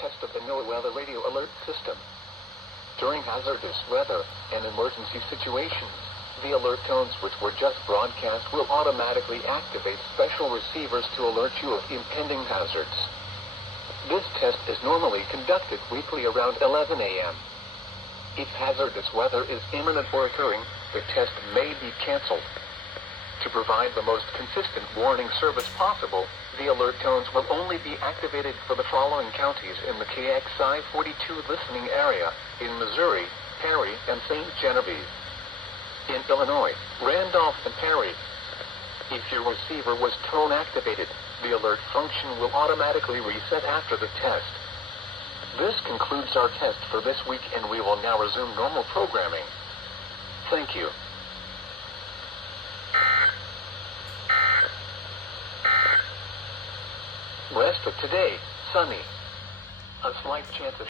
test of the NOAA Weather Radio Alert System. During hazardous weather and emergency situations, the alert tones which were just broadcast will automatically activate special receivers to alert you of impending hazards. This test is normally conducted weekly around 11 a.m. If hazardous weather is imminent or occurring, the test may be canceled. To provide the most consistent warning service possible, the alert tones will only be activated for the following counties in the KXI42 listening area, in Missouri, Perry, and St. Genevieve. In Illinois, Randolph and Perry. If your receiver was tone activated, the alert function will automatically reset after the test. This concludes our test for this week, and we will now resume normal programming. Thank you. Rest of today, sunny. A slight chance of